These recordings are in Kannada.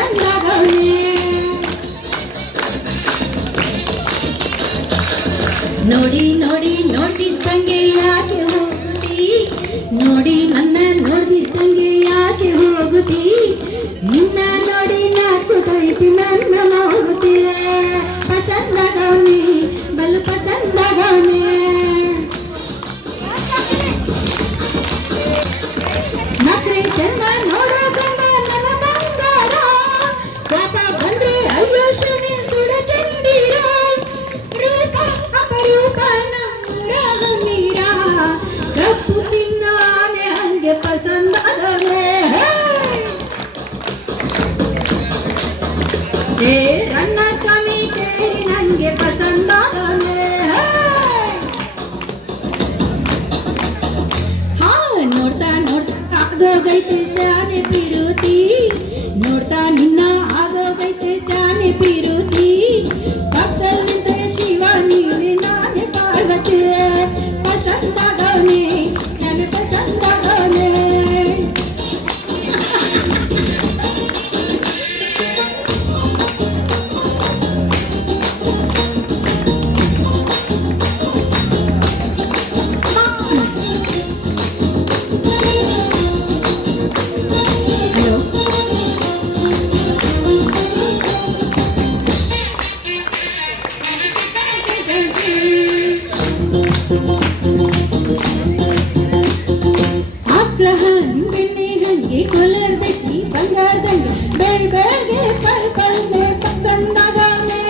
ಪಸಂದಾಗವನೆ. ನೋಡಿ ನೋಡಿ ನೋಡಿದ್ದಂಗೆ ಯಾಕೆ ಹೋಗುತ್ತೀ, ನೋಡಿ ನನ್ನ ನೋಡಿದ್ದಂಗೆ ಯಾಕೆ ಹೋಗುತ್ತೀ, ನಿನ್ನ ನೋಡಿ ನಾಚುತ್ತೈತಿ ನನ್ನ ಹೋಗುತ್ತೀ. ಪಸಂದಾಗವನೆ ಬಲು ಪಸಂದಾಗವನೆ. ನಕ್ರೆ ಚಂದ ನೋಡೋ ಗಂಡ ನನ್ನ ಬಂಗಾರ, ಪಾಪ ಬಂದ್ರೆ ಅಯ್ಯೋ ಶನಿ ಸುಡ ಚಂದಿರ. ರೂಪ ಅಪರೂಪ ನಮ್ಮ ಮೀರ, ಕಪ್ಪು ತಿನ್ನಾನೆ ಹಂಗೆ ಪಸಂದಾಗವೇ. ಏ ರನ್ನ ಸ್ವಾಮಿ ಕೇರಿ ನಂಗೆ ಪಸಂದಾಗವೇ. ಹಾ ನೋಡ್ತಾ ನೋಡ್ತಾ ಆಗೋಗೈತೆ ಸ್ಯಾನೆ ಪಿರುತಿ, ನೋಡ್ತಾ ನಿನ್ನ ಆಗೋಗೈತೆ ಸ್ಯಾನೆ ಪಿರುತಿ. ಪಕ್ಕದಲ್ಲಿ ನಿಂತ ಶಿವ ನೀನೆ ನಾನೇ ಪಾರ್ವತಿ. ಪಸಂದಾಗವನೆ ಸ್ಯಾನೆ ಪಸಂದಾಗವನೆ. ಹಲೋ ಆಪ್ಲಹ ನಿಂಬೆಣ್ಣೆ ಹಂಗೆ ಕೊಲರ್ದಕ್ಕಿ ಬಂಗಾರದಂಗೆ ಬೆಳ್ ಬೆಳಗ್ಗೆ ಪಲ್ ಪಲ್ಲೆ ಪಸಂದಾಗವನೆ.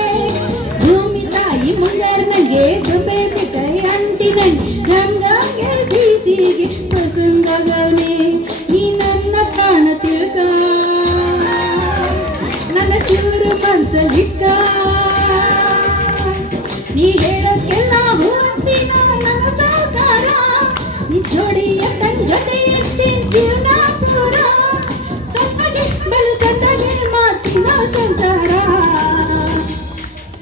ಭೂಮಿ ತಾಯಿ ಮುಂಗಾರ ನಂಗೆ ಗೊಂಬೆ ಬಿಟ್ಟೈ ಅಂಟಿದಂಗೆ ಗಂಗಾಗೆ ಸಿಸಿಗೆ ಪಸಂದಾಗವನೆ. ನೀ ನನ್ನ ಪ್ರಾಣ ತಿಳ್ಕ, ನನ್ನ ಚೂರು ಮನ್ಸಲ್ಲಿಕ್ಕ. ನೀ ಹೇಳೋಕ್ಕೆಲ್ಲ ಹೂವಂತಿನ ನನ್ನ ಸಾಕಾರ, ನೀ ಜೋಡಿಯ ತನ್ನ ಜೊತೆ ಇರ್ತೀನಿ ಜೀವನ ಪೂರ. ಸಣ್ಣಗೆ ಬಲು ಸಣ್ಣಗೆ ಮಾಡ್ತೀನ ಸಂಸಾರ.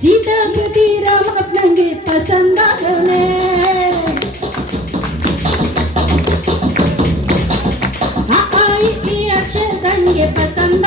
ಸೀತಾಪತಿ ರಾಮಪ್ಪನಂಗೆ ಪಸಂದಾಗವನೆ. ಆ ಈ ಅಕ್ಷರ ತಂಗೆ ಪಸಂದ